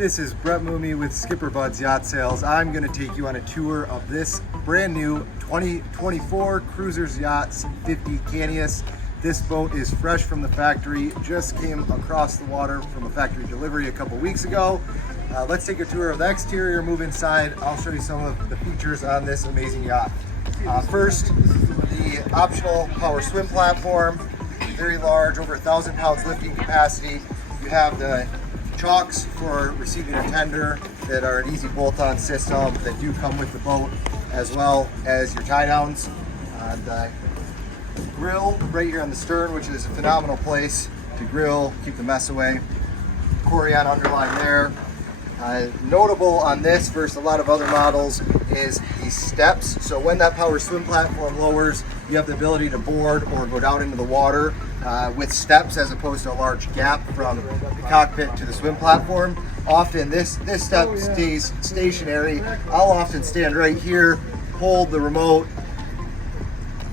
This is Brett Mooney with SkipperBud's Yacht Sales. I'm going to take you on a tour of this brand new 2024 Cruisers Yachts 50 Cantius. This boat is fresh from the factory, just came across the water from a factory delivery a couple weeks ago. Let's take a tour of the exterior, move inside. I'll show you some of the features on this amazing yacht. First, the optional power swim platform, very large, over 1,000 pounds lifting capacity. You have the chocks for receiving a tender that are an easy bolt-on system that do come with the boat, as well as your tie downs. The grill right here on the stern, which is a phenomenal place to grill, keep the mess away. Corian underline there. Notable on this versus a lot of other models is these steps. So when that power swim platform lowers, you have the ability to board or go down into the water with steps, as opposed to a large gap from the cockpit to the swim platform. Often this step stays stationary. I'll often stand right here, hold the remote,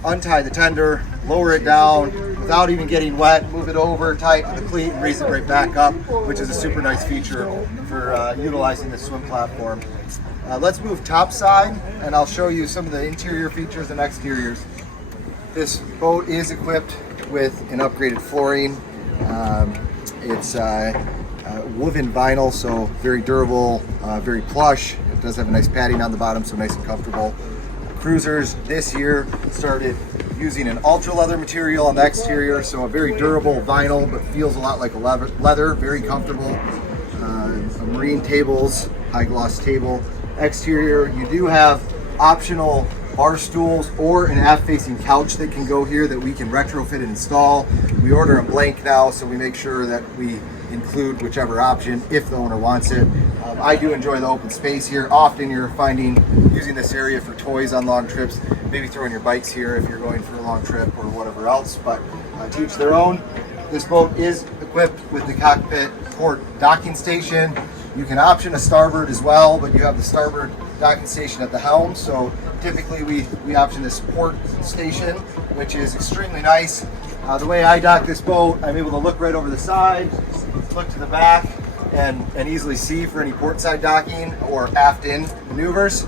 untie the tender, lower it down without even getting wet, move it over, tie it to the cleat, and raise it right back up, which is a super nice feature for utilizing the swim platform. Let's move topside, and I'll show you some of the interior features and exteriors. This boat is equipped with an upgraded flooring. It's woven vinyl, so very durable, very plush. It does have a nice padding on the bottom, so nice and comfortable. Cruisers this year started using an ultra leather material on the exterior, so a very durable vinyl, but feels a lot like a leather, very comfortable. Marine tables, high gloss table. Exterior, you do have optional bar stools or an aft facing couch that can go here that we can retrofit and install. We order them blank now, so we make sure that we include whichever option if the owner wants it. I do enjoy the open space here. Often you're finding using this area for toys on long trips, maybe throwing your bikes here if you're going for a long trip or whatever else, but to each their own. This boat is equipped with the cockpit port docking station. You can option a starboard as well, but you have the starboard docking station at the helm, so typically we option this port station, which is extremely nice. The way I dock this boat, I'm able to look right over the side, look to the back, and easily see for any port side docking or aft in maneuvers.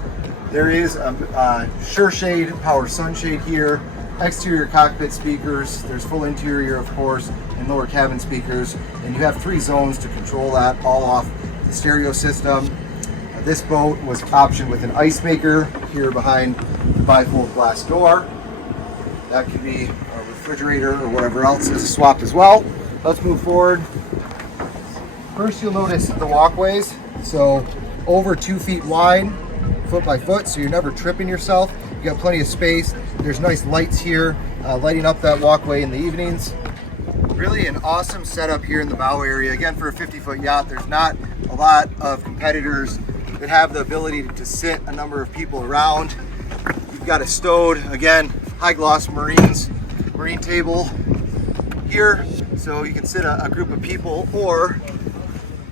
There is a sure shade power sunshade here, exterior cockpit speakers, there's full interior of course, and lower cabin speakers, and you have 3 zones to control that, all off the stereo system. This boat was optioned with an ice maker here behind the bifold glass door. That could be a refrigerator or whatever else is swapped as well. Let's move forward. First, you'll notice the walkways. So over 2 feet wide, foot by foot, so you're never tripping yourself. You got plenty of space. There's nice lights here, lighting up that walkway in the evenings. Really an awesome setup here in the bow area. Again, for a 50-foot yacht, there's not a lot of competitors that have the ability to sit a number of people around. You've got a stowed, again, high gloss marine table here, so you can sit a group of people, or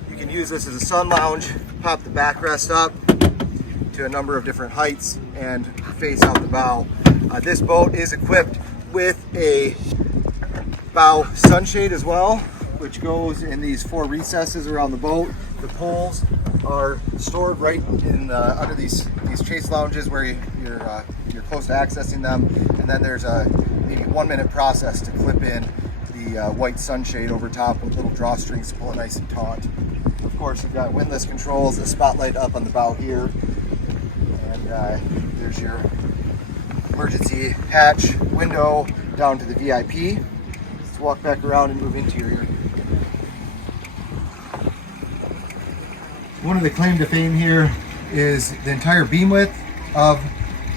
you can use this as a sun lounge, pop the backrest up to a number of different heights and face out the bow. This boat is equipped with a bow sunshade as well, which goes in these 4 recesses around the boat. The poles are stored right in under these chase lounges where you're close to accessing them, and then there's a maybe 1-minute process to clip in the white sunshade over top with little drawstrings to pull it nice and taut. Of course, you've got windlass controls, the spotlight up on the bow here, and there's your emergency hatch window down to the VIP. Let's walk back around and move interior. One of the claim to fame here is the entire beam width of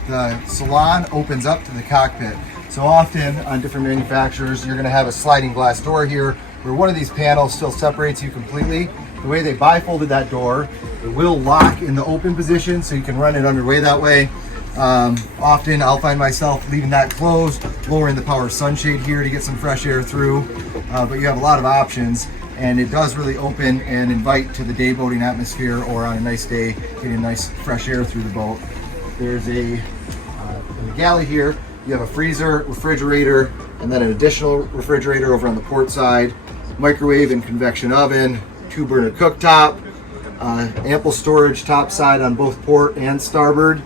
the Salon opens up to the cockpit. So often on different manufacturers, you're going to have a sliding glass door here where one of these panels still separates you completely. The way they bifolded that door, it will lock in the open position, so you can run it underway that way. Often I'll find myself leaving that closed, lowering the power sunshade here to get some fresh air through, but you have a lot of options, and it does really open and invite to the day boating atmosphere, or on a nice day getting nice fresh air through the boat. There's in the galley here, you have a freezer, refrigerator, and then an additional refrigerator over on the port side, microwave and convection oven, 2-burner cooktop, Ample storage top side on both port and starboard.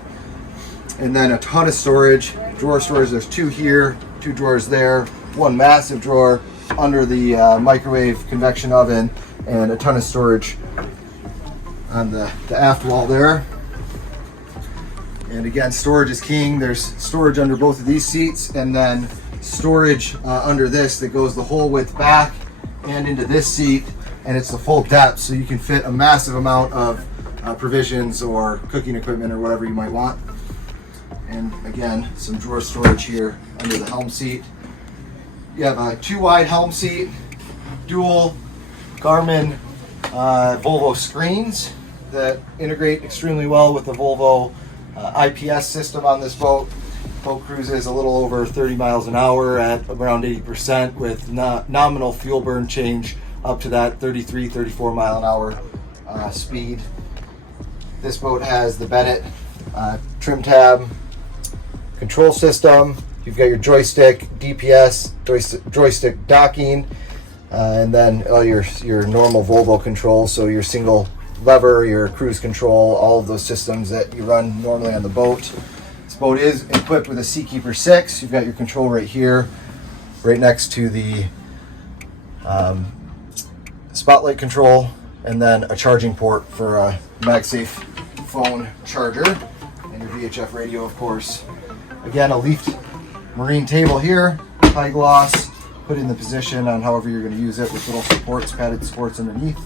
And then a ton of storage, drawer storage. There's two here, two drawers there, one massive drawer under the microwave convection oven, and a ton of storage on the aft wall there. And again, storage is king. There's storage under both of these seats, and then storage under this that goes the whole width back and into this seat, and it's the full depth, so you can fit a massive amount of provisions or cooking equipment or whatever you might want. And again, some drawer storage here under the helm seat. You have a 2-wide helm seat, dual Garmin Volvo screens that integrate extremely well with the Volvo IPS system on this boat. Boat cruises a little over 30 miles an hour at around 80% with nominal fuel burn change up to that 33, 34 mile an hour speed. This boat has the Bennett trim tab control system. You've got your joystick, DPS, joystick docking, and then your normal Volvo controls, so your single lever, your cruise control, all of those systems that you run normally on the boat. This boat is equipped with a Seakeeper 6. You've got your control right here, right next to the spotlight control, and then a charging port for a MagSafe phone charger, and your VHF radio, of course. Again, a leafed marine table here, high gloss, put in the position on however you're going to use it with little supports, padded supports underneath.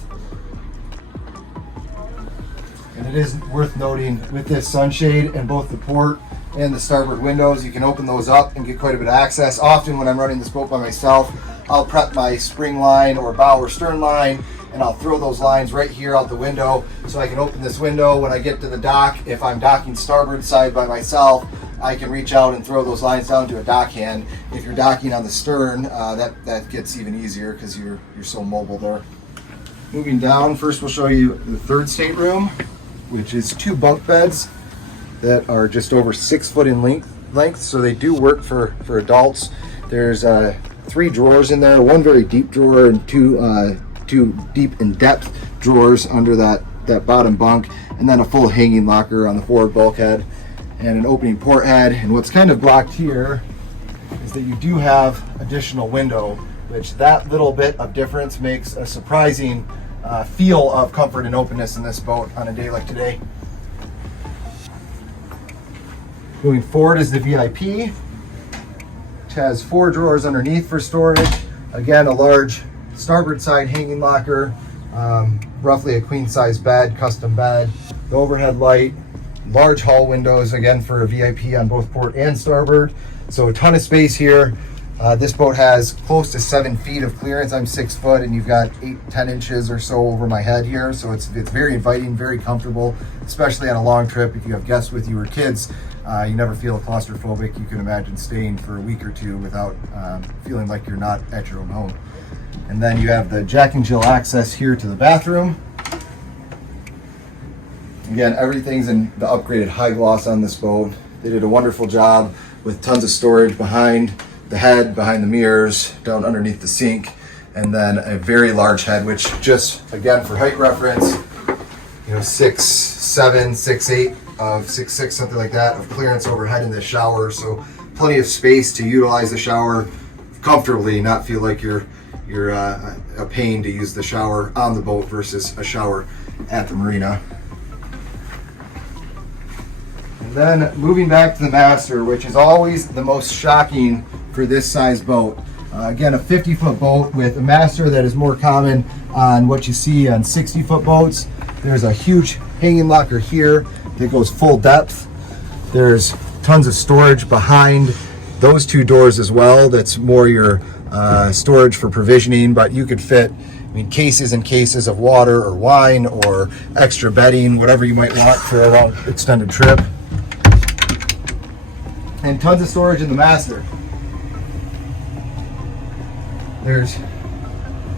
And it is worth noting with this sunshade and both the port and the starboard windows, you can open those up and get quite a bit of access. Often when I'm running this boat by myself, I'll prep my spring line or bow or stern line, and I'll throw those lines right here out the window so I can open this window when I get to the dock. If I'm docking starboard side by myself, I can reach out and throw those lines down to a dock hand. If you're docking on the stern, that gets even easier because you're so mobile there. Moving down, first we'll show you the third stateroom, which is 2 bunk beds that are just over 6 foot in length, so they do work for adults. There's 3 drawers in there, 1 very deep drawer and 2 deep in depth drawers under that bottom bunk, and then a full hanging locker on the forward bulkhead and an opening port head. And what's kind of blocked here is that you do have additional window, which that little bit of difference makes a surprising feel of comfort and openness in this boat on a day like today. Moving forward is the VIP, which has 4 drawers underneath for storage. Again, a large starboard side hanging locker, roughly a queen size bed, custom bed, the overhead light, large hull windows, again for a VIP on both port and starboard. So a ton of space here. This boat has close to 7 feet of clearance. I'm 6 foot, and you've got 8-10 inches or so over my head here. So it's very inviting, very comfortable, especially on a long trip. If you have guests with you or kids, you never feel claustrophobic. You can imagine staying for a week or 2 without feeling like you're not at your own home. And then you have the Jack and Jill access here to the bathroom. Again, everything's in the upgraded high gloss on this boat. They did a wonderful job with tons of storage behind the head, behind the mirrors, down underneath the sink, and then a very large head, which just, again, for height reference, 6'7", 6'8", of 6'6", something like that, of clearance overhead in the shower. So plenty of space to utilize the shower comfortably, not feel like you're a pain to use the shower on the boat versus a shower at the marina. And then moving back to the master, which is always the most shocking for this size boat. Again, a 50-foot boat with a master that is more common on what you see on 60-foot boats. There's a huge hanging locker here that goes full depth. There's tons of storage behind those 2 doors as well. That's more your storage for provisioning, but you could fit cases and cases of water or wine or extra bedding, whatever you might want for a long extended trip. And tons of storage in the master. There's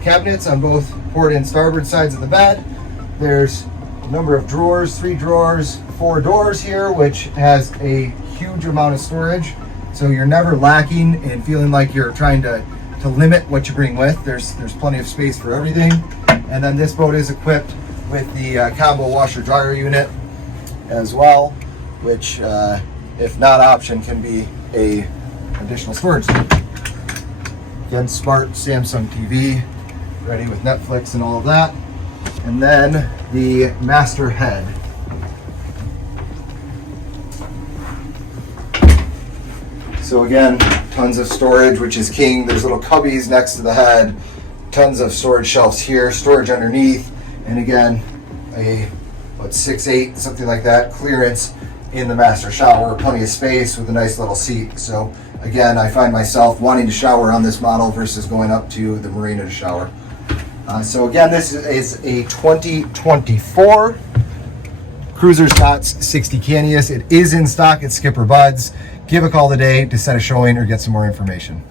cabinets on both port and starboard sides of the bed. There's a number of drawers, 3 drawers, 4 doors here, which has a huge amount of storage. So you're never lacking and feeling like you're trying to limit what you bring with. There's plenty of space for everything. And then this boat is equipped with the combo washer dryer unit as well, which if not option can be a additional storage. Again, smart Samsung TV, ready with Netflix and all of that. And then the master head. So again, tons of storage, which is king. There's little cubbies next to the head, tons of storage shelves here, storage underneath, and again, a 6'8", something like that, clearance in the master shower, plenty of space with a nice little seat. So again, I find myself wanting to shower on this model versus going up to the marina to shower. So again, this is a 2024 Cruisers Yachts 60 Cantius. It is in stock at SkipperBud's. Give a call today to set a showing or get some more information.